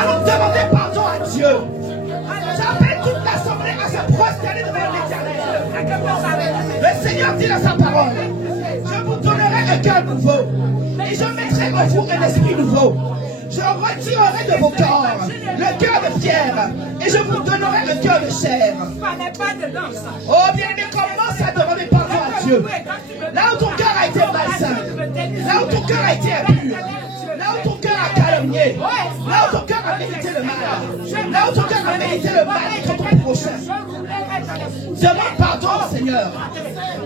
allons demander pardon à Dieu. J'appelle toute l'assemblée à se prosterner devant l'Éternel. Le Seigneur dit dans sa parole, je vous donnerai un cœur nouveau et je mettrai en vous un esprit nouveau. Je retirerai de vos corps le cœur de pierre et je vous donnerai un cœur de chair. Oh bien-aimé, commence à demander pardon à Dieu. Là où ton cœur a été malsain, là où ton cœur a été impur, là où ton cœur a calomnié, là où ton cœur a mérité le mal, là où ton cœur a mérité le mal contre ton prochain. Demande pardon au Seigneur.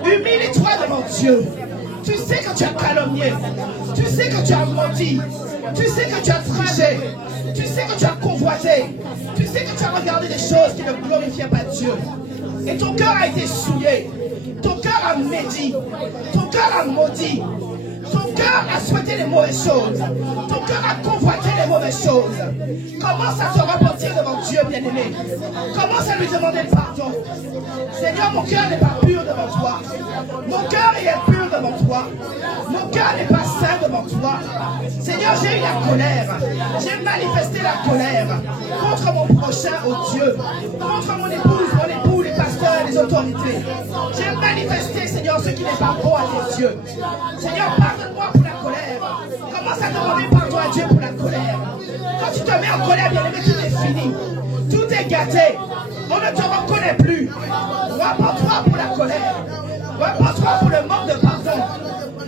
Humilie-toi devant Dieu. Tu sais que tu as calomnié, tu sais que tu as menti, tu sais que tu as triché, tu sais que tu as convoité, tu sais que tu as regardé des choses qui ne glorifiaient pas Dieu. Et ton cœur a été souillé, ton cœur a médit, ton cœur a maudit, ton cœur a souhaité les mauvaises choses, ton cœur a convoité les mauvaises choses. Commence à te repentir devant Dieu, bien-aimé. Commence à lui demander pardon. Seigneur, mon cœur n'est pas pur devant toi. Mon cœur est impur devant toi. Mon cœur n'est pas saint devant toi. Seigneur, j'ai eu la colère. J'ai manifesté la colère contre mon prochain, oh Dieu. Contre mon épouse, mon époux, les pasteurs et les autorités. J'ai manifesté, Seigneur, ce qui n'est pas bon à tes yeux. Seigneur, pardonne-moi pour la colère. Commence à demander pardon à Dieu pour la colère. Quand tu te mets en colère, bien aimé, tout est fini. Tout est gâté. On ne te reconnaît plus. Repends-toi pour la colère. Repends-toi pour le manque de pardon.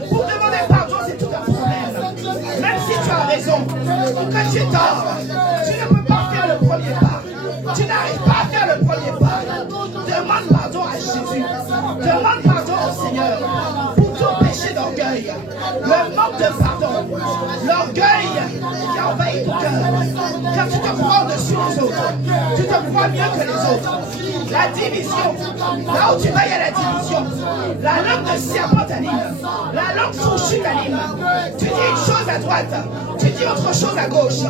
Pour demander pardon, c'est tout un problème. Même si tu as raison, ou que tu es tort, tu ne peux pas faire le premier pas. Tu n'arrives pas à faire le premier pas. Demande pardon à Jésus. Demande pardon au Seigneur pour tout péché d'orgueil. Le manque de pardon. L'orgueil qui a envahi ton cœur. Car tu te crois au-dessus des autres. Tu te crois mieux que les autres. La division. Là où tu vas, il y a la division. La langue de serpent t'anime. La langue fourchue t'anime. Tu dis une chose à droite. Tu dis autre chose à gauche.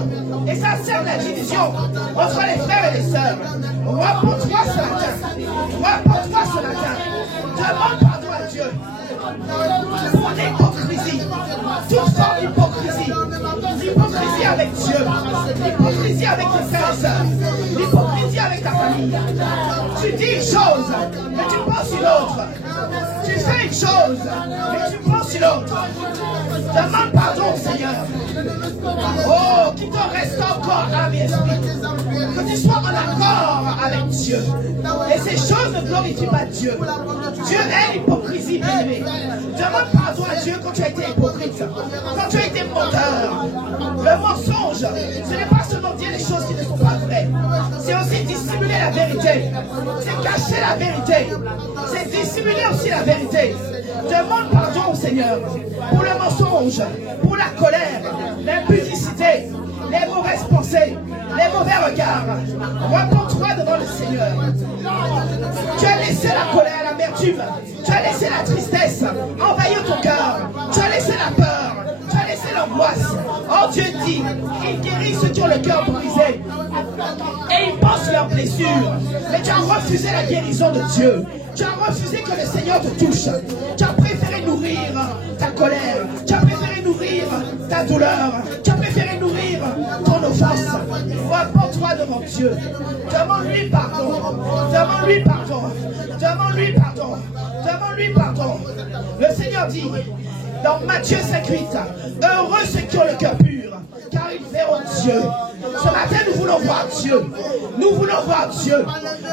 Et ça sert la division entre les frères et les sœurs. Repends-toi ce matin. Repends-toi ce matin. Demande pardon à Dieu pour l'hypocrisie. Toute forme d'hypocrisie. L'hypocrisie avec Dieu. L'hypocrisie avec tes frères et sœurs. L'hypocrisie avec ta famille. Tu dis une chose, mais tu penses une autre. Tu fais une chose, mais tu penses une autre. Demande pardon au Seigneur. Oh, qu'il te reste encore âme et esprit. Que tu sois en accord avec Dieu. Et ces choses ne glorifient pas Dieu. Dieu est l'hypocrisie, bien-aimé. Demande pardon à Dieu quand tu as été hypocrite. Quand tu as été menteur. Le mensonge, ce n'est pas seulement dire les choses qui ne sont pas vraies. C'est aussi dissimuler la vérité. C'est cacher la vérité. C'est dissimuler aussi la vérité. Demande pardon au Seigneur pour le mensonge, pour la colère, l'impudicité, les mauvaises pensées, les mauvais regards. Repends-toi devant le Seigneur. Tu as laissé la colère, l'amertume, tu as laissé la tristesse envahir ton cœur. Tu as laissé la peur, tu as laissé l'angoisse. Oh, Dieu dit, il guérit ceux qui ont le cœur brisé. Et ils pensent leurs blessures. Mais tu as refusé la guérison de Dieu. Tu as refusé que le Seigneur te touche. Tu as préféré nourrir ta colère. Tu as préféré nourrir ta douleur. Tu as préféré nourrir ton offense. Repends-toi devant Dieu. Demande-lui pardon. Demande-lui pardon. Demande-lui pardon. Demande-lui pardon. Le Seigneur dit dans Matthieu 5:8, heureux ceux qui ont le cœur pur, car ils verront Dieu. Ce matin, nous voulons voir Dieu. Nous voulons voir Dieu.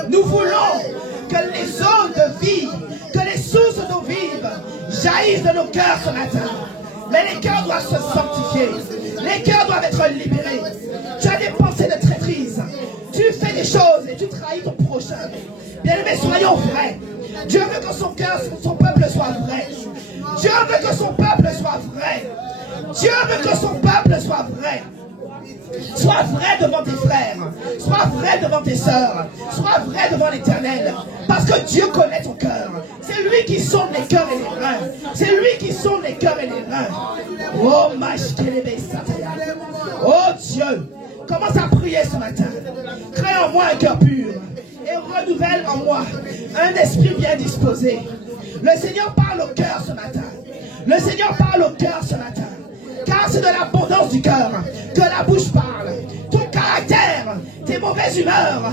Nous voulons que les eaux de vie, que les sources d'eau vive jaillissent de nos cœurs ce matin. Mais les cœurs doivent se sanctifier. Les cœurs doivent être libérés. Tu as des pensées de traîtrise. Tu fais des choses et tu trahis ton prochain. Bien-aimés, soyons vrais. Dieu veut que son cœur, son peuple soit vrai. Dieu veut que son peuple soit vrai. Dieu veut que son peuple soit vrai. Sois vrai devant tes frères. Sois vrai devant tes sœurs. Sois vrai devant l'Éternel. Parce que Dieu connaît ton cœur. C'est lui qui sonde les cœurs et les reins. C'est lui qui sonde les cœurs et les reins. Oh, oh Dieu, commence à prier ce matin. Crée en moi un cœur pur. Et renouvelle en moi un esprit bien disposé. Le Seigneur parle au cœur ce matin. Le Seigneur parle au cœur ce matin. Car c'est de l'abondance du cœur que la bouche parle. Ton caractère mauvaises humeurs,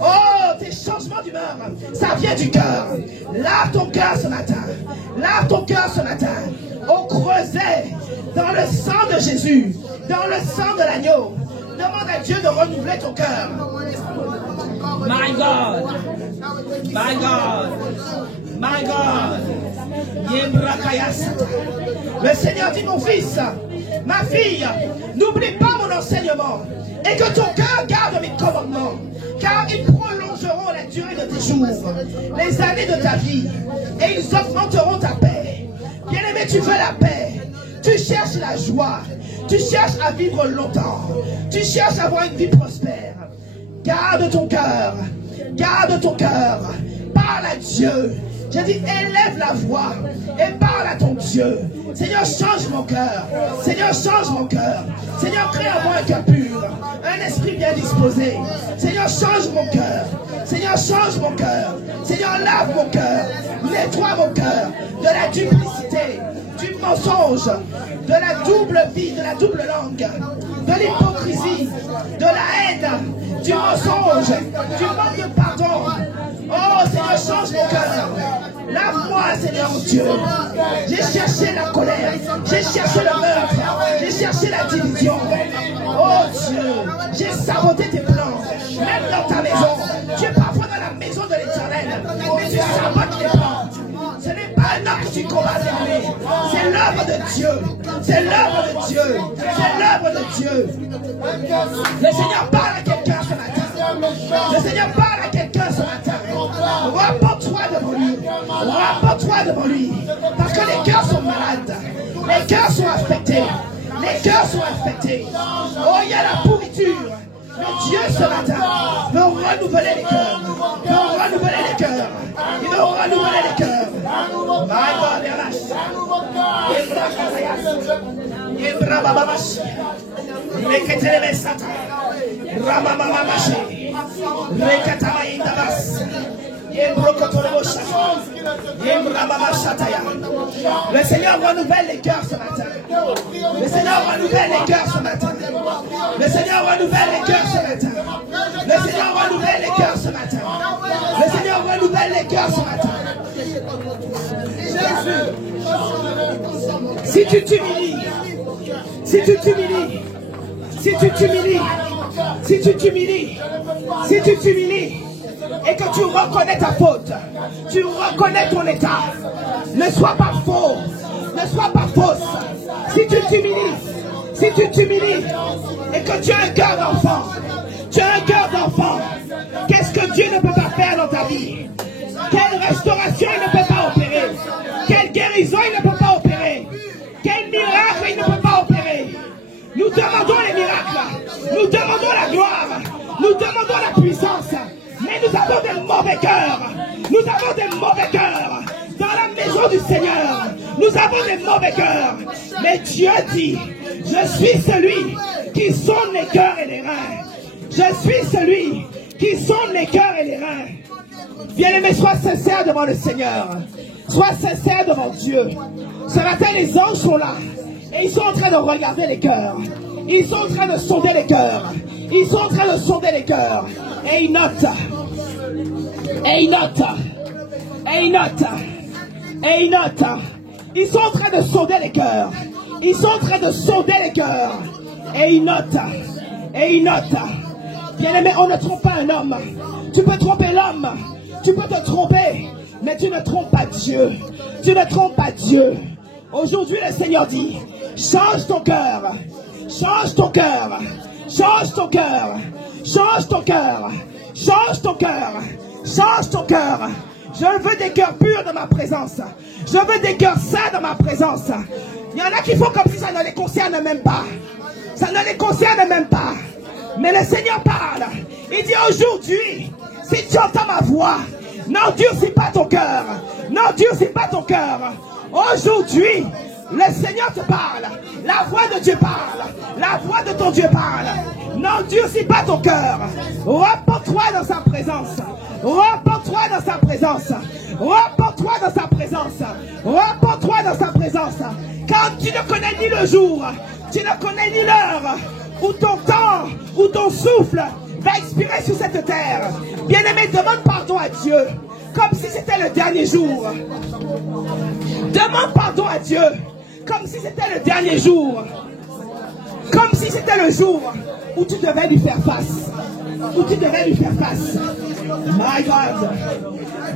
oh, tes changements d'humeur, ça vient du cœur. Lave ton cœur ce matin. Lave ton cœur ce matin. Au creuset, dans le sang de Jésus, dans le sang de l'agneau. Demande à Dieu de renouveler ton cœur. My God. My God. My God. Le Seigneur dit, mon fils, ma fille, n'oublie pas mon enseignement et que ton cœur garde mes commandements, car ils prolongeront la durée de tes jours, les années de ta vie, et ils augmenteront ta paix. Bien-aimé, tu veux la paix, tu cherches la joie, tu cherches à vivre longtemps, tu cherches à avoir une vie prospère. Garde ton cœur, parle à Dieu. J'ai dit, élève la voix et parle à ton Dieu. Seigneur, change mon cœur. Seigneur, change mon cœur. Seigneur, crée en moi un cœur pur, un esprit bien disposé. Seigneur, change mon cœur. Seigneur, change mon cœur. Seigneur, lave mon cœur. Nettoie mon cœur de la duplicité, du mensonge, de la double vie, de la double langue, de l'hypocrisie, de la haine, du mensonge, du manque de pardon. Oh Seigneur, change mon cœur. Lave-moi, Seigneur mon Dieu. J'ai cherché la colère, j'ai cherché le meurtre, j'ai cherché la division. Oh Dieu, j'ai saboté tes plans, même dans ta maison. Tu es parfois dans la maison de l'Éternel, mais tu sabotes les plans. Ce n'est pas un homme que tu combats, bien-aimé. C'est l'œuvre de Dieu. C'est l'œuvre de Dieu. C'est l'œuvre de Dieu. Le Seigneur parle à quelqu'un ce matin. Le Seigneur parle à quelqu'un ce matin. Rapporte-toi devant lui. Rapporte-toi devant lui. Parce que les cœurs sont malades. Les cœurs sont affectés. Les cœurs sont affectés. Oh, il y a la pourriture. Mais Dieu ce matin veut renouveler les cœurs. Veut renouveler les cœurs. Il veut renouveler les cœurs. My God, le Seigneur renouvelle les cœurs ce matin. Le Seigneur renouvelle les cœurs ce matin. Le Seigneur renouvelle les cœurs ce matin. Le Seigneur renouvelle les cœurs ce matin. Le Seigneur renouvelle les cœurs ce matin. Si tu t'humilies, si tu t'humilies, si tu t'humilies, si tu t'humilies, si tu t'humilies, et que tu reconnais ta faute, tu reconnais ton état, ne sois pas faux, ne sois pas fausse. Si tu t'humilies, et que tu as un cœur d'enfant, tu as un cœur d'enfant, qu'est-ce que Dieu ne peut pas faire dans ta vie? Quelle restauration il ne peut pas opérer? Quelle guérison il ne peut pas opérer? Quel miracle il ne peut pas opérer? Nous demandons les miracles, nous demandons la gloire, nous demandons la puissance. Mais nous avons des mauvais cœurs. Nous avons des mauvais cœurs. Dans la maison du Seigneur, nous avons des mauvais cœurs. Mais Dieu dit, je suis celui qui sonde les cœurs et les reins. Je suis celui qui sonde les cœurs et les reins. Bien-aimé, sois sincère devant le Seigneur. Sois sincère devant Dieu. Ce matin, les anges sont là. Et ils sont en train de regarder les cœurs. Ils sont en train de sonder les cœurs. Ils sont en train de sonder les cœurs. Et ils notent. Et ils notent. Et ils notent. Et ils notent. Ils sont en train de sonder les cœurs. Ils sont en train de sonder les cœurs. Et ils notent. Et ils notent. Bien-aimé, on ne trompe pas un homme. Tu peux tromper l'homme. Tu peux te tromper. Mais tu ne trompes pas Dieu. Tu ne trompes pas Dieu. Aujourd'hui, le Seigneur dit, change ton cœur. Change ton cœur. Change ton cœur. Change ton cœur. Change ton cœur. Change ton cœur. Je veux des cœurs purs dans ma présence. Je veux des cœurs sains dans ma présence. Il y en a qui font comme si ça ne les concerne même pas. Ça ne les concerne même pas. Mais le Seigneur parle. Il dit aujourd'hui, si tu entends ma voix, n'endurcis pas ton cœur. N'endurcis pas ton cœur. Aujourd'hui, le Seigneur te parle. La voix de Dieu parle. La voix de ton Dieu parle. N'endurcis pas ton cœur. Reporte-toi dans sa présence. Reporte-toi dans sa présence. Reporte-toi dans sa présence. Reporte-toi dans sa présence. Car tu ne connais ni le jour, tu ne connais ni l'heure, où ton temps, où ton souffle va expirer sur cette terre. Bien-aimé, demande pardon à Dieu, comme si c'était le dernier jour. Demande pardon à Dieu, comme si c'était le dernier jour. Comme si c'était le jour où tu devais lui faire face. Où tu devais lui faire face. My God.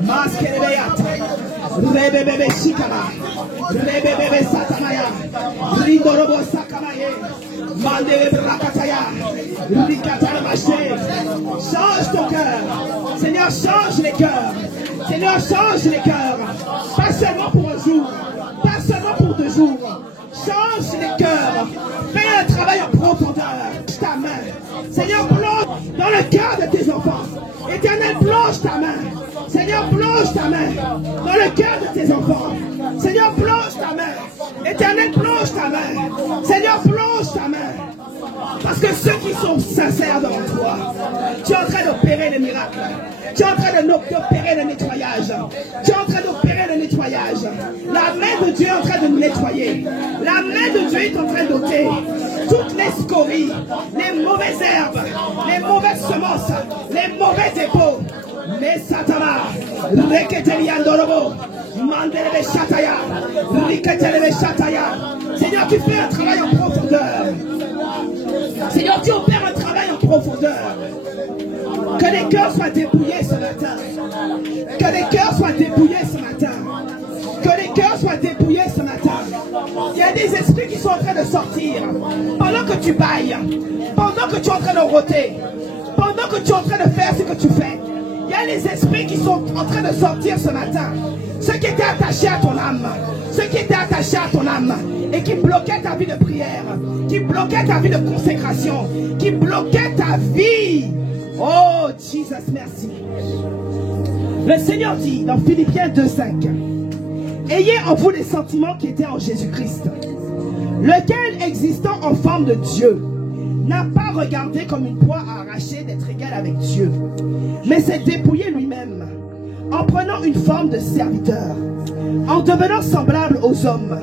Maskerebeata. Rebebebe shikama. Rebebebe satamaya. Rindorobo sakamaye. Mandebe rakataya. Rikataramache. Change ton cœur. Seigneur, change les cœurs. Seigneur, change les cœurs. Pas seulement pour un jour. Pas seulement pour 2 jours. Change les cœurs. Fais un travail en profondeur. Ta main. Seigneur, plonge dans le cœur de tes enfants. Éternel, plonge ta main. Seigneur, plonge ta main dans le cœur de tes enfants. Seigneur, plonge ta main. Éternel, plonge ta main. Seigneur, plonge ta main. Parce que ceux qui sont sincères devant toi, tu es en train d'opérer les miracles. Tu es en train d'opérer le nettoyage. Tu es en train d'opérer le nettoyage. La main de Dieu est en train de nous nettoyer. La main de Dieu est en train d'ôter toutes les scories, les mauvaises herbes, les mauvaises semences, les mauvais dépôts. Les satana, reketeliandorobo, mandelebe chataya, riketelebe chataya. Seigneur, tu fais un travail en profondeur. Seigneur, tu opères un travail en profondeur. Que les cœurs soient dépouillés ce matin. Que les cœurs soient dépouillés ce matin. Que les cœurs soient dépouillés ce matin. Il y a des esprits qui sont en train de sortir. Pendant que tu bailles, pendant que tu es en train de rôter, pendant que tu es en train de faire ce que tu fais, il y a les esprits qui sont en train de sortir ce matin. Ceux qui étaient attachés à ton âme. Ceux qui étaient attachés à ton âme. Et qui bloquaient ta vie de prière. Qui bloquaient ta vie de consécration. Qui bloquaient ta vie. Oh, Jesus, merci. Le Seigneur dit dans Philippiens 2:5. Ayez en vous les sentiments qui étaient en Jésus-Christ. Lequel, existant en forme de Dieu, n'a pas regardé comme une proie à arracher d'être égal avec Dieu, mais s'est dépouillé lui-même, en prenant une forme de serviteur, en devenant semblable aux hommes,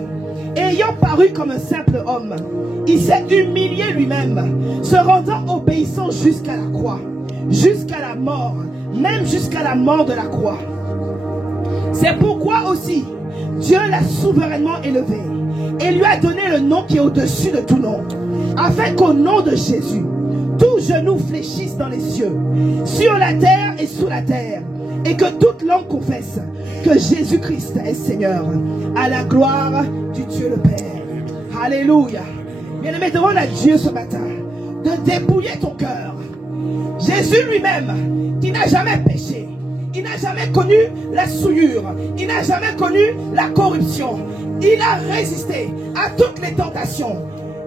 et ayant paru comme un simple homme, il s'est humilié lui-même, se rendant obéissant jusqu'à la croix, jusqu'à la mort, même jusqu'à la mort de la croix. C'est pourquoi aussi Dieu l'a souverainement élevé et lui a donné le nom qui est au-dessus de tout nom, afin qu'au nom de Jésus, tout genou fléchisse dans les cieux, sur la terre et sous la terre, et que toute langue confesse que Jésus-Christ est Seigneur, à la gloire du Dieu le Père. Alléluia. Bien-aimé, demande à Dieu ce matin de dépouiller ton cœur. Jésus lui-même, qui n'a jamais péché, il n'a jamais connu la souillure, il n'a jamais connu la corruption, il a résisté à toutes les tentations.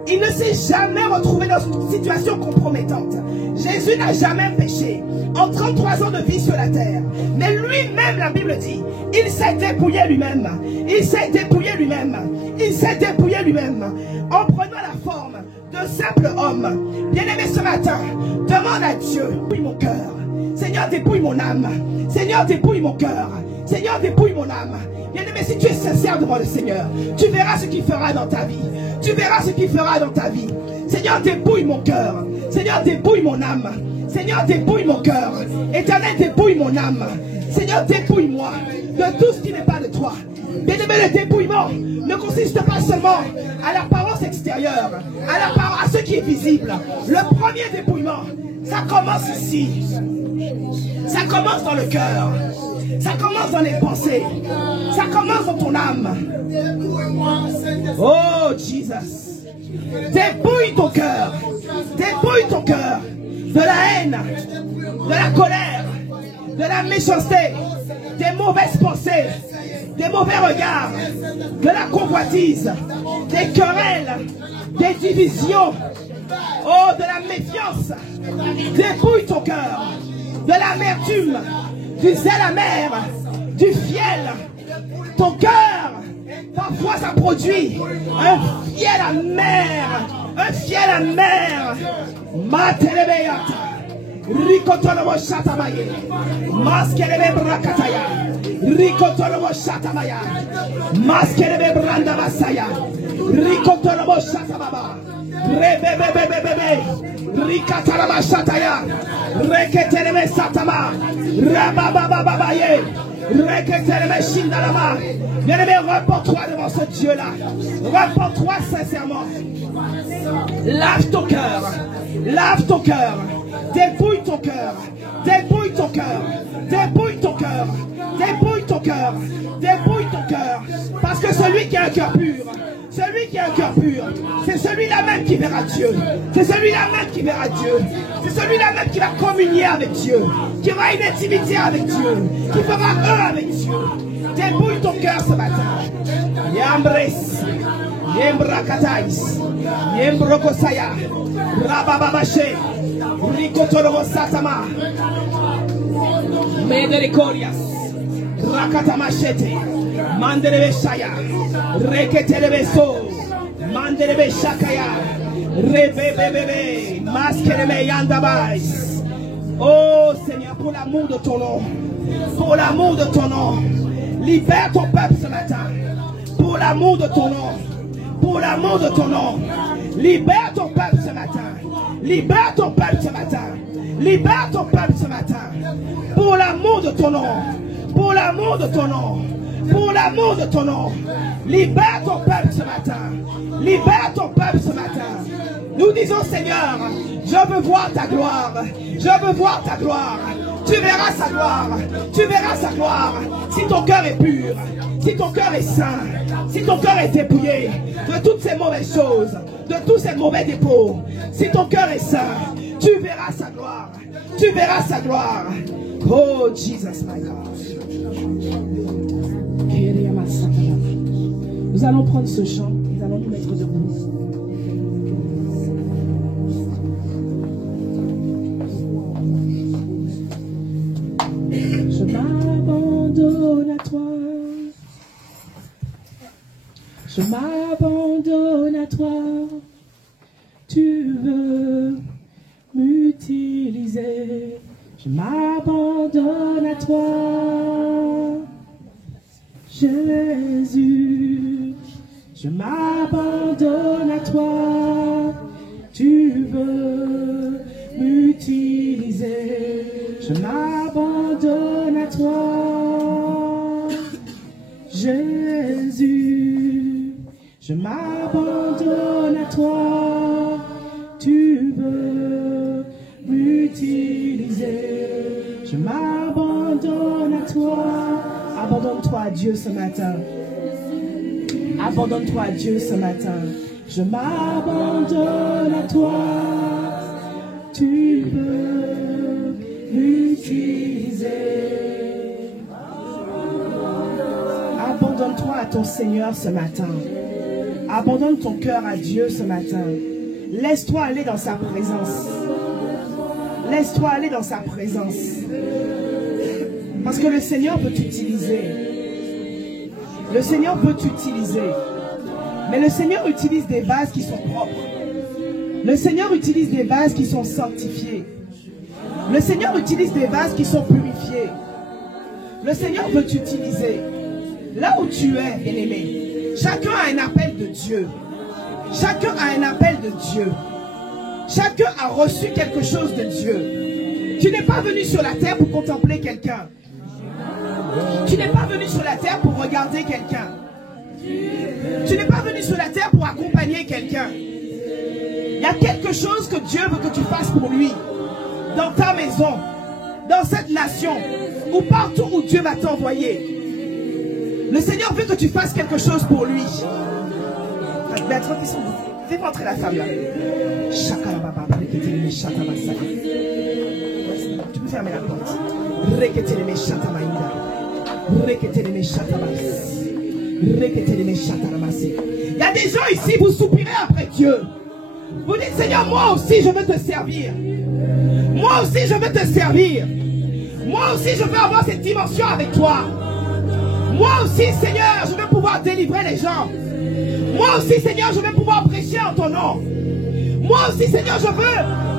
Il ne s'est jamais retrouvé dans une situation compromettante. Jésus n'a jamais péché en 33 ans de vie sur la terre. Mais lui-même, la Bible dit, il s'est dépouillé lui-même. Il s'est dépouillé lui-même. Il s'est dépouillé lui-même en prenant la forme d'un simple homme. Bien-aimé, ce matin, demande à Dieu, dépouille mon cœur. Seigneur, dépouille mon âme. Seigneur, dépouille mon cœur. Seigneur, dépouille mon âme. Bien-aimé, si tu es sincère devant le Seigneur, tu verras ce qu'il fera dans ta vie. Tu verras ce qu'il fera dans ta vie. Seigneur, dépouille mon cœur. Seigneur, dépouille mon âme. Seigneur, dépouille mon cœur. Éternel, dépouille mon âme. Seigneur, dépouille-moi de tout ce qui n'est pas de toi. Bien-aimé, le dépouillement ne consiste pas seulement à l'apparence extérieure, à ce qui est visible. Le premier dépouillement, ça commence ici. Ça commence dans le cœur. Ça commence dans les pensées. Ça commence dans ton âme. Oh, Jesus. Dépouille ton cœur. Dépouille ton cœur de la haine, de la colère, de la méchanceté, des mauvaises pensées, des mauvais regards, de la convoitise, des querelles, des divisions, oh, de la méfiance. Dépouille ton cœur de l'amertume, du zèle amer, du fiel. Ton cœur, parfois ça produit un fiel amer, un fiel amer. Matelebeyata, rikotolobo shatamaye, maskelebe brakataya, rikotolobo shatamaya, maskelebe brandabasaya, rikotolobo shatababa. Rikatarama Shataya, Reketeleme Satama, Rababababaye, Reketeleme Shindalama. Bien-aimé, repens-toi devant ce Dieu-là. Repens-toi sincèrement. Lave ton cœur. Lave ton cœur. Dépouille ton cœur. Dépouille ton cœur. Dépouille ton cœur. Dépouille ton cœur. Dépouille ton cœur. Parce que celui qui a un cœur pur, celui qui a un cœur pur, c'est celui-là même qui verra Dieu. C'est celui-là même qui verra Dieu. C'est celui-là même qui va communier avec Dieu. Qui aura une intimité avec Dieu. Qui fera un avec Dieu. Débouille ton cœur ce matin. Yambres. Yembrakataïs. Yembrokosaya. Rabababaché. Rikotoro Satama. Medericorias. Rakatamachete. Mandelebe Shaya. Reketelebe So. Mandelebe Shakaya. Rebebebebe. Maskelebe Yandabais. Oh Seigneur, pour l'amour de ton nom. Pour l'amour de ton nom. Libère ton peuple ce matin. Pour l'amour de ton nom. Pour l'amour de ton nom. Libère ton peuple ce matin. Libère ton peuple ce matin. Libère ton peuple ce matin. Pour l'amour de ton nom. Pour l'amour de ton nom. Pour l'amour de ton nom. Libère ton peuple ce matin. Libère ton peuple ce matin. Nous disons Seigneur, je veux voir ta gloire. Je veux voir ta gloire. Tu verras sa gloire. Tu verras sa gloire. Si ton cœur est pur. Si ton cœur est saint. Si ton cœur est dépouillé de toutes ces mauvaises choses. De tous ces mauvais dépôts. Si ton cœur est saint. Tu verras sa gloire. Tu verras sa gloire. Oh Jesus my God. Nous allons prendre ce chant. Nous allons nous mettre debout. Je m'abandonne à toi. Je m'abandonne à toi. Tu veux m'utiliser. Je m'abandonne à toi. Jésus, je m'abandonne à toi. Tu veux m'utiliser. Je m'abandonne à toi. Jésus, je m'abandonne à toi. Tu veux m'utiliser. Je m'abandonne à toi. Abandonne-toi à Dieu ce matin. Abandonne-toi à Dieu ce matin. Je m'abandonne à toi. Tu peux m'utiliser. Abandonne-toi à ton Seigneur ce matin. Abandonne ton cœur à Dieu ce matin. Laisse-toi aller dans sa présence. Laisse-toi aller dans sa présence. Parce que le Seigneur veut t'utiliser. Le Seigneur veut t'utiliser. Mais le Seigneur utilise des vases qui sont propres. Le Seigneur utilise des vases qui sont sanctifiés. Le Seigneur utilise des vases qui sont purifiés. Le Seigneur veut t'utiliser. Là où tu es, bien-aimé, chacun a un appel de Dieu. Chacun a un appel de Dieu. Chacun a reçu quelque chose de Dieu. Tu n'es pas venu sur la terre pour contempler quelqu'un. Tu n'es pas venu sur la terre pour regarder quelqu'un. Tu n'es pas venu sur la terre pour accompagner quelqu'un. Il y a quelque chose que Dieu veut que tu fasses pour lui. Dans ta maison, dans cette nation, ou partout où Dieu va t'envoyer. Le Seigneur veut que tu fasses quelque chose pour lui. Fais rentrer la femme là. Tu peux fermer la porte. Il y a des gens ici, vous soupirez après Dieu. Vous dites, Seigneur, moi aussi je veux te servir. Moi aussi je veux te servir. Moi aussi je veux avoir cette dimension avec toi. Moi aussi, Seigneur, je veux pouvoir délivrer les gens. Moi aussi, Seigneur, je veux pouvoir prêcher en ton nom. Moi aussi, Seigneur, je veux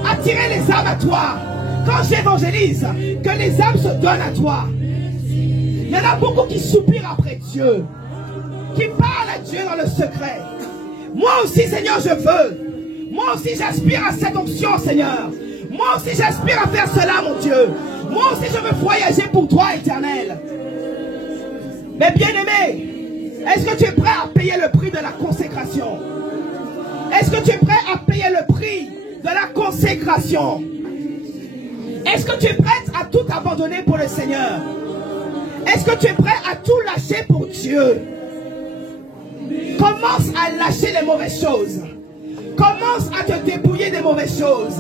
attirer les âmes à toi. Quand j'évangélise, que les âmes se donnent à toi. Il y en a beaucoup qui soupirent après Dieu, qui parlent à Dieu dans le secret. Moi aussi, Seigneur, je veux. Moi aussi j'aspire à cette onction, Seigneur. Moi aussi j'aspire à faire cela, mon Dieu. Moi aussi je veux voyager pour toi, Éternel. Mais bien-aimé, est-ce que tu es prêt à payer le prix de la consécration? Est-ce que tu es prêt à payer le prix de la consécration? Est-ce que tu es prête à tout abandonner pour le Seigneur? Est-ce que tu es prêt à tout lâcher pour Dieu? Commence à lâcher les mauvaises choses. Commence à te dépouiller des mauvaises choses.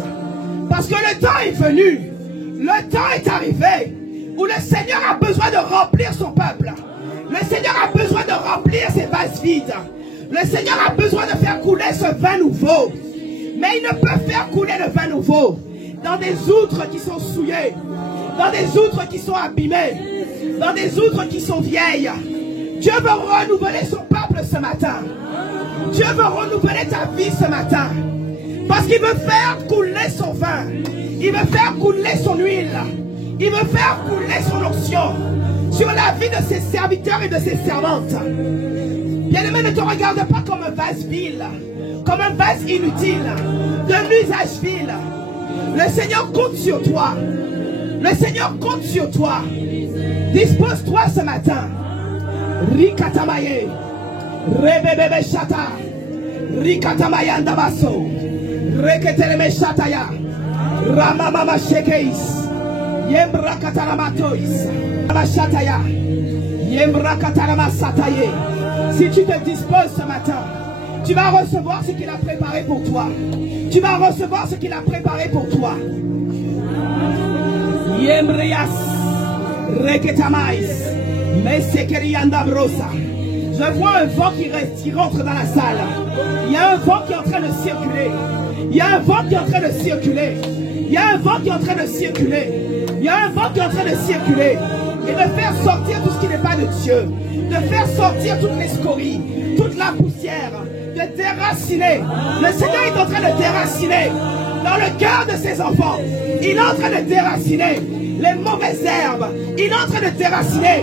Parce que le temps est venu. Le temps est arrivé où le Seigneur a besoin de remplir son peuple. Le Seigneur a besoin de remplir ses vases vides. Le Seigneur a besoin de faire couler ce vin nouveau. Mais il ne peut faire couler le vin nouveau dans des outres qui sont souillées, dans des outres qui sont abîmées, dans des outres qui sont vieilles. Dieu veut renouveler son peuple ce matin. Dieu veut renouveler ta vie ce matin. Parce qu'il veut faire couler son vin. Il veut faire couler son huile. Il veut faire couler son onction sur la vie de ses serviteurs et de ses servantes. Bien-aimé, ne te regarde pas comme un vase vil, comme un vase inutile, d'un usage vil. Le Seigneur compte sur toi. Le Seigneur compte sur toi. Dispose-toi ce matin. Rikatamaye, rebebebe shata, rikatamaya ndabaso, reketeleme shataya, ramamama shekeis, yembra kataramatois, amashataya, yembra kataramasataye. Si tu te disposes ce matin, tu vas recevoir ce qu'il a préparé pour toi. Tu vas recevoir ce qu'il a préparé pour toi. Yembrias, reketamais. Je vois un vent qui rentre dans la salle. Il y a un vent qui est en train de circuler. Il y a un vent qui est en train de circuler. Il y a un vent qui est en train de circuler. Il y a un vent qui est en train de circuler. Et de faire sortir tout ce qui n'est pas de Dieu. De faire sortir toutes les scories, toute la poussière. De déraciner. Le Seigneur est en train de déraciner dans le cœur de ses enfants. Il est en train de déraciner les mauvaises herbes. Il est en train de déraciner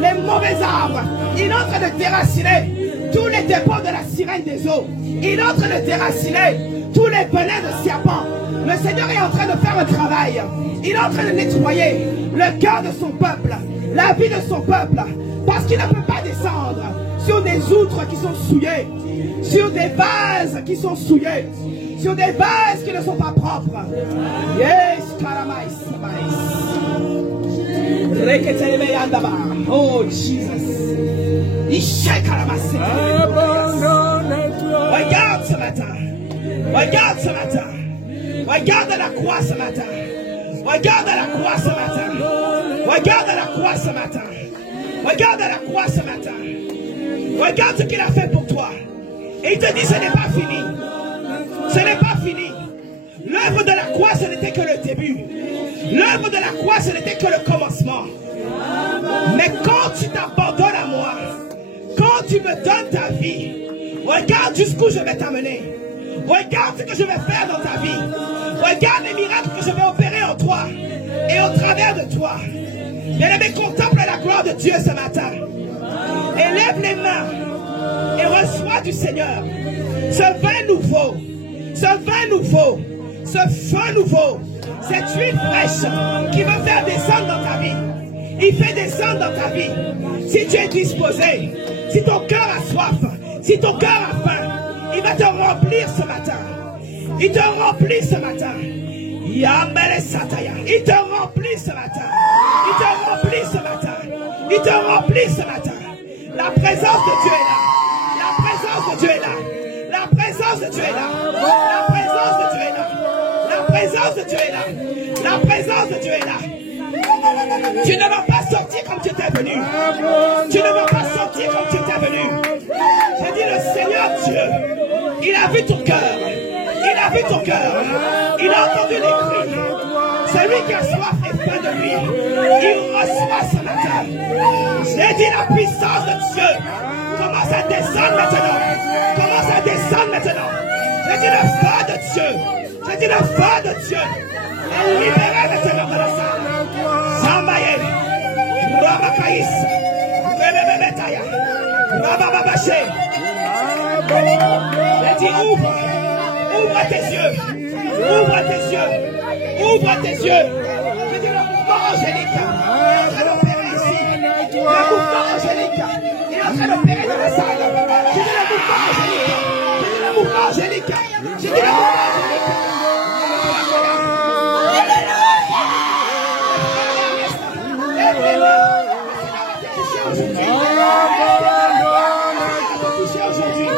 les mauvais arbres. Il est en train de déraciner tous les dépôts de la sirène des eaux. Il est en train de déraciner tous les venins de serpents. Le Seigneur est en train de faire un travail. Il est en train de nettoyer le cœur de son peuple, la vie de son peuple. Parce qu'il ne peut pas descendre sur des outres qui sont souillées, sur des vases qui sont souillés, sur des vases qui ne sont pas propres. Yes, karamais. Oh Jesus. Regarde ce matin. Regarde ce matin. Regarde la croix ce matin. Regarde la croix ce matin. Regarde la croix ce matin. Regarde la croix ce matin. Regarde ce qu'il a fait pour toi. Et il te dit ce n'est pas fini. Ce n'est pas fini. L'œuvre de la croix ce n'était que le début. L'œuvre de la croix ce n'était que le commencement. Mais quand tu t'abandonnes à moi, quand tu me donnes ta vie, regarde jusqu'où je vais t'amener. Regarde ce que je vais faire dans ta vie. Regarde les miracles que je vais opérer en toi et au travers de toi. Bien-aimé, contemple la gloire de Dieu ce matin. Élève les mains et reçois du Seigneur ce vin nouveau, ce vin nouveau, ce feu nouveau, cette huile fraîche qui va faire descendre dans ta vie. Il fait descendre dans ta vie. Si tu es disposé, si ton cœur a soif, si ton cœur a faim, il va te remplir ce matin. Il te remplit ce matin. Yambele Sataya. Il te remplit ce matin. Il te remplit ce matin. Il te remplit ce matin. La présence de Dieu est là. La présence de Dieu est là. La présence de Dieu est là. La présence de Dieu est là. La présence de Dieu est là. La présence de Dieu est là. Tu ne vas pas sortir comme tu étais venu. Tu ne vas pas sortir comme tu étais venu. J'ai dit le Seigneur Dieu, il a vu ton cœur. Il a vu ton cœur. Il a entendu les cris. Celui qui a soif et faim de lui, il reçoit ce matin. J'ai dit la puissance de Dieu commence à descendre maintenant. Commence à descendre maintenant. J'ai dit le feu de Dieu. J'ai dit le feu de Dieu. Et libéré maintenant de la salle. Sambaye, Rabakaïs, Rebebetaya, Rabababaché. J'ai dit ouvre Ouvre tes yeux. Ouvre tes yeux. Ouvre tes yeux. Je dis le mouvement angélique. Il est en train d'opérer ici. Le mouvement angélique. Il est en train d'opérer dans la salle. Je dis le mouvement angélique. Je dis le mouvement angélique. Je dis le mouvement angélique. Aujourd'hui.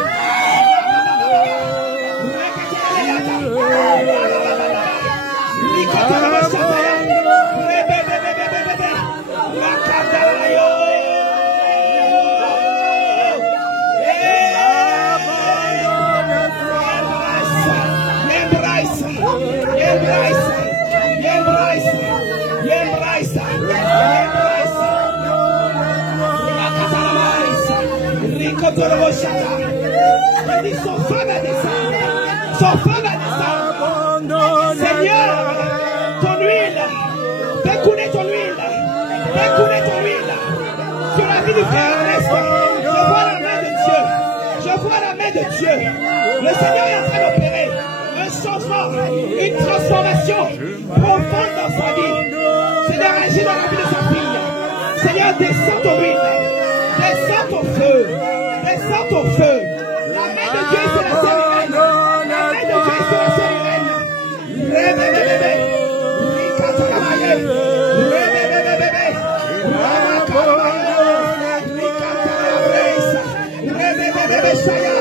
Son feu va descendre. Son feu va descendre. Seigneur, ton huile. Fais couler ton huile. Fais couler ton huile. Sur la vie du frère Ernest. Je vois la main de Dieu. Je vois la main de Dieu. Le Seigneur est en train d'opérer un changement, une transformation profonde dans sa vie. Seigneur, agis dans la vie de sa fille. Seigneur, descends ton huile. Descends ton feu. Descends ton feu. La main de Dieu est sur la sérine. La main de Dieu est sur la sérine. Rébébébébé. Rikatalabaye. Rébébébébé. Ramakalabaye. Rikatalabrace. Rébébébébé Shaya.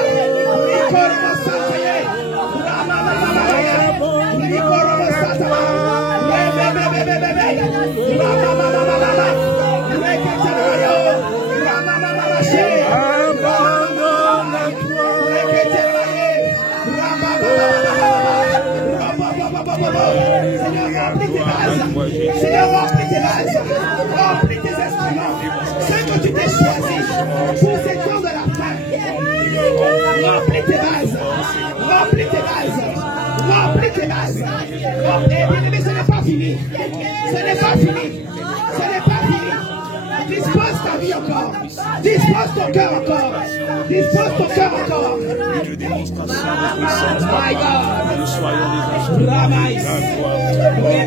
Rikoromasataye. Ramamamaye. Rikoromasatama. Rébébébébébé. Ramamamamama. Rikatalabaye. Ramamamamashe. Seigneur, remplis tes vases, remplis tes instruments, ceux que tu t'es choisi pour ces temps de la fin. Remplis tes vases, remplis tes vases, remplis tes vases. Mais ce n'est pas fini, ce n'est pas fini, ce n'est pas fini. Dispose ta vie encore, dispose ton cœur encore, dispose ton cœur encore. My God. Nous soyons des instruments de ta gloire.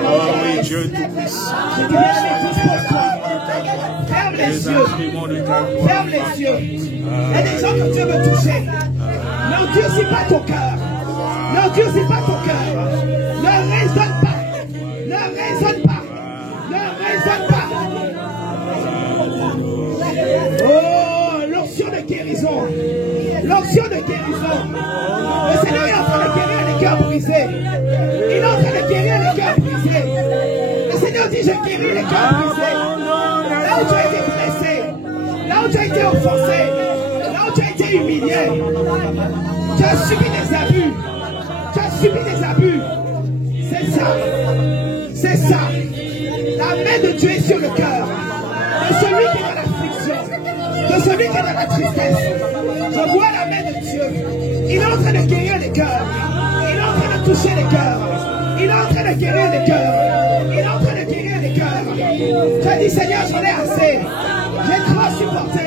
Oh oui, Dieu tout-puissant. Oh oui, Dieu tout-puissant. Ferme les yeux. Ferme les yeux. Il y a des gens que Dieu veut toucher. N'endurcis pas ton cœur. N'endurcis pas ton cœur. Ne raisonne pas. Ne raisonne pas. Ne raisonne pas. Oh, l'onction de guérison. L'onction de guérison. Le Seigneur est en train de guérir les cœurs brisés. Il est en train de guérir les cœurs brisés. Le Seigneur dit, je guéris les cœurs brisés. Là où tu as été blessé, là où tu as été offensé, là où tu as été humilié, tu as subi des abus. Tu as subi des abus. C'est ça. C'est ça. La main de Dieu est sur le cœur. De celui qui est dans l'affliction. De celui qui est dans la tristesse. Je vois la main de Dieu. Il est en train de guérir les cœurs. Il est en train de toucher les cœurs. Il est en train de guérir les cœurs. Il est en train de guérir les cœurs. Tu as dit, Seigneur, j'en ai assez. J'ai trop supporté.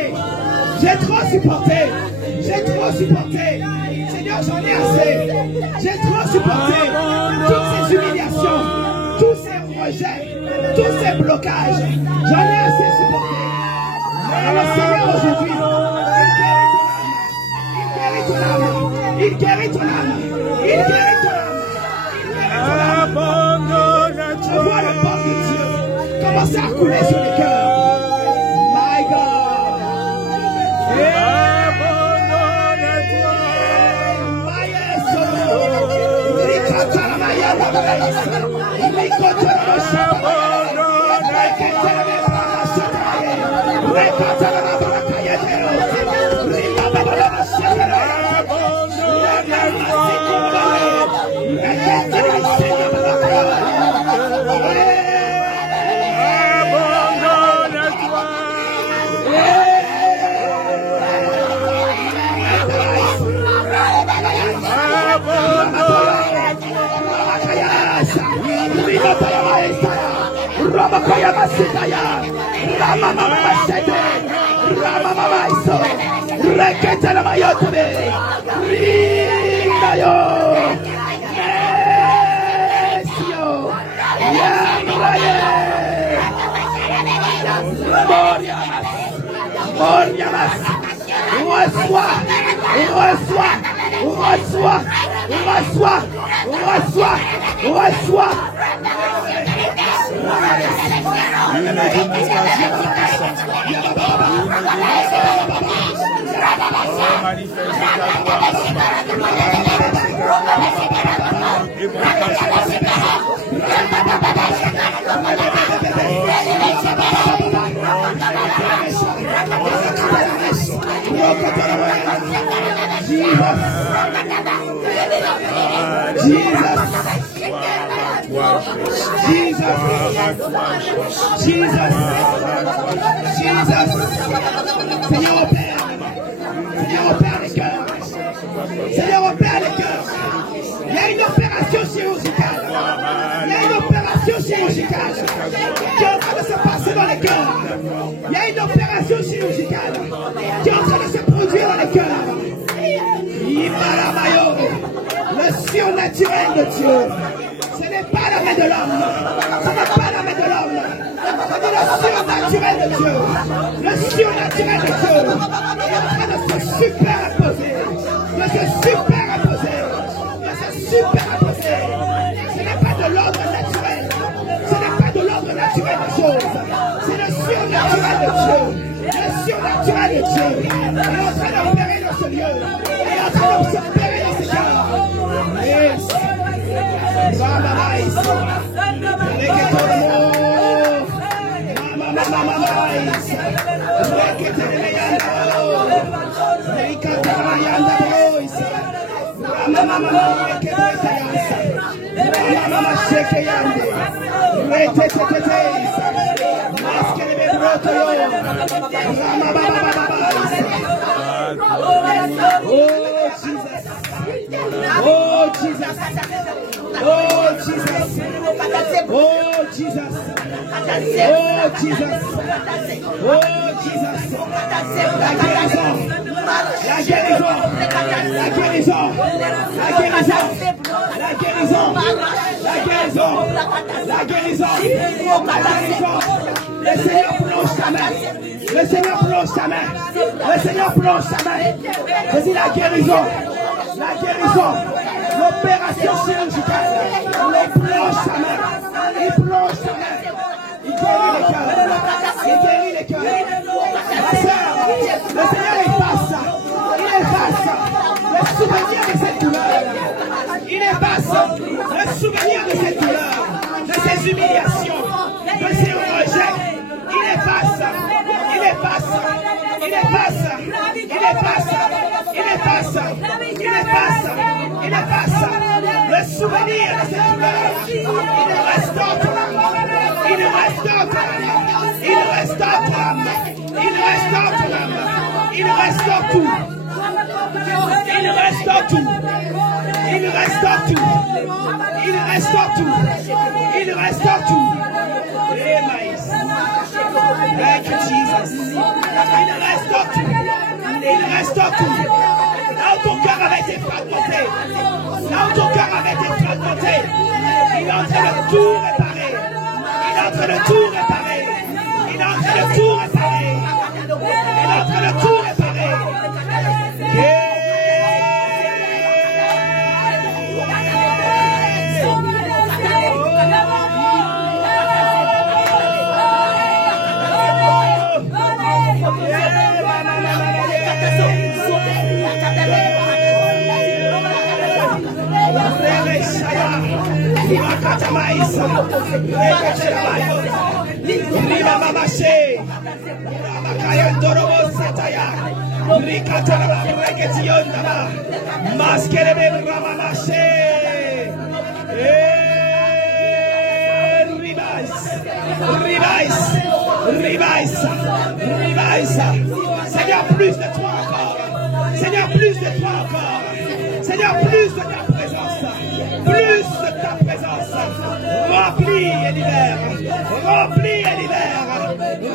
J'ai trop supporté. J'ai trop supporté. Seigneur, j'en ai assez. J'ai trop supporté. Toutes ces humiliations. Tous ces rejets. Tous ces blocages. J'en ai assez supporté. Alors, Seigneur, aujourd'hui, il guérit ton âme. Il guérit ton âme. Il guérit ton âme. Je vois le bord de Dieu commencer à couler sur les cœurs. My God. Rekete la mayotobe. Rindayo. Mesio. Yamraye. Moriamas. Moriamas. Reçois. Reçois. Reçois. Reçois. Reçois. Reçois. Une démonstration de puissance. Oh, manifeste ta gloire, Papa. Manifeste ta gloire, Papa. Démonstration de puissance. Seigneur, opère. Seigneur, opère les cœurs. Seigneur, opère les cœurs. Il y a une opération chirurgicale. Il y a une opération chirurgicale qui est en train de se passer dans les cœurs. Il y a une opération chirurgicale qui est en train de se produire dans les cœurs. Le surnaturel de Dieu. Ce n'est pas la main de l'homme. Ce n'est pas la main de l'homme. C'est le surnaturel de Dieu. Le surnaturel de Dieu est en train de se superimposer. De se superimposer. De se superimposer. Ce n'est pas de l'ordre naturel. Ce n'est pas de l'ordre naturel des choses. C'est le surnaturel de Dieu. Le surnaturel de Dieu est en train d'opérer dans ce lieu. Il est en train d'opérer dans ce cœur. Yes. Oh Jesus. Oh Jesus. Oh Jesus. Oh Jesus. Oh Jesus. La guérison. La guérison. La guérison. La guérison. La guérison. La guérison. La guérison. La guérison. Le Seigneur plonge sa main. Le Seigneur plonge sa main. Le Seigneur plonge sa main. Je dis la guérison. La guérison. L'opération chirurgicale. Il plonge sa main. Il plonge sa main. Il guérit les cœurs. Il guérit les cœurs. Ma soeur, le Seigneur efface. Il efface le souvenir de cette douleur. Il efface le souvenir de cette douleur, de ces humiliations, de ces rejets. Il efface. Il efface. Il efface. Il efface. Il efface. Il efface. Il efface le souvenir de cette douleur. Il restaure ton âme. Il restaure ton âme. Il restaure ton âme. Il restaure ton âme. Il restaure tout. Il restaure tout. Il restaure tout. Il restaure tout. Il restaure tout. Thank you, Jesus. Il restaure tout. Il restaure tout. Là où ton cœur avait été fragmenté. Là où ton cœur avait été fragmenté. Il est en train de tout réparer. Il est en train de tout réparer. Il est en train de tout réparer. Il est en train de tout réparer. Seigneur, plus de toi encore. Seigneur, plus de toi encore. Seigneur, plus de ta présence. Plus de ta présence. Remplis et libère. Remplis et libère.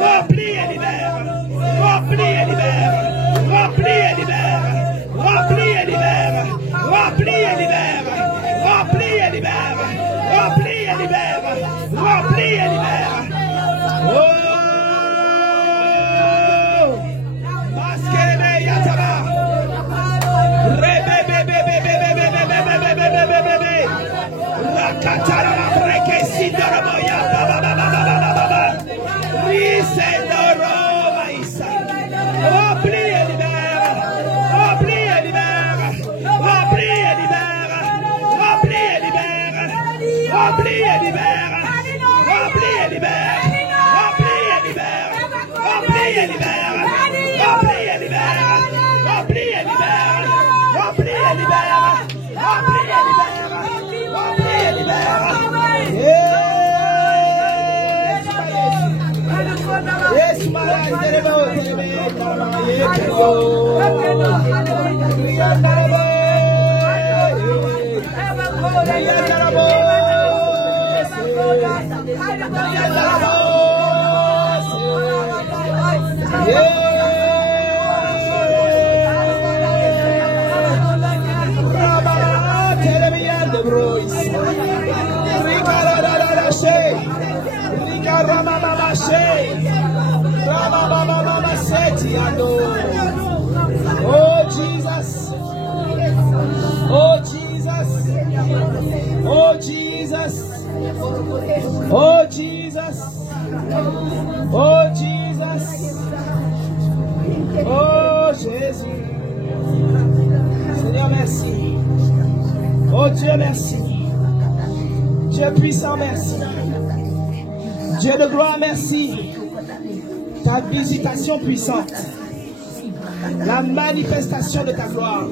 Remplis et libère. Remplis et libère. Remplis et et libère. Remplis et libère. Oh! Masquerebe Yataba. Rebe bebe bebe bebe bebe bebe bebe bebe. Rakatara la breke sindoro ya baba baba baba baba. Risendoro maïsa. Remplis et libère. Remplis et libère. Remplis et libère. Remplis et libère. Remplis et libère. Remplis et libère. Remplis et libère. Remplis et libère. Remplis et libère. Remplis et libère. Remplis et libère. Remplis et libère. Remplis et libère. Yes, Oh Jesus, oh Jesus, oh Jesus, oh Jesus, oh Jesus, oh Jésus. Seigneur, merci. Oh Dieu, merci. Dieu puissant, merci. Dieu de gloire, merci. Ta visitation puissante, la manifestation de ta gloire,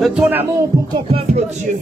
de ton amour pour ton peuple, Dieu.